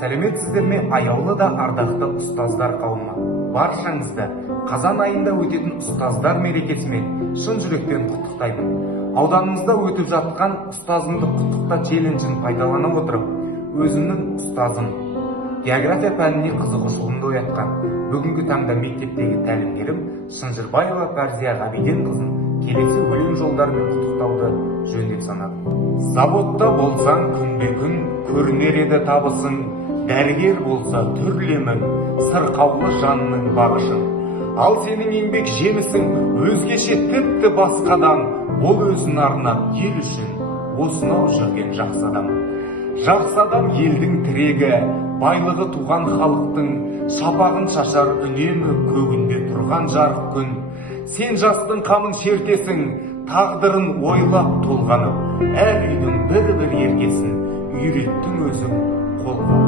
Сәлеметсіздер ме, аяулы да ардақты ұстаздар қауымы. Баршаңызды қазан айында өтетін ұстаздар мерекесімен шын жүректен құттықтаймын. Ауданымызда өтіп жатқан ұстазымды құттықта челленджін пайдалана отырып, өзімнің ұстазым, география пәніне қызығушылығымды оятқан бүгінгі таңда мектептегі тәлімгерім Шынжырбаева Парзия Ғабиденқызын келесі өлең жолдарымен құттықтауды жөн деп санадым. Заводта болсаң күнбе-күн көрінер еді табысың, дәрігер болса түрлемің, сырқаулы жанның бағышың. Ал сенің еңбек жемісің өзгеше тіпті басқадан, ол өзін арнап ел үшін осынау жүрген жақсы адам. Жақсы адам елдің тірегі, байлығы туған халықтың, шапағын шашар үнемі көгінде тұрған жарық күн. Сен жастың қамын шертесің, тағдырын ойлап толғанып, әр үйдің бір-бір еркесін үйреттің өзің қолға.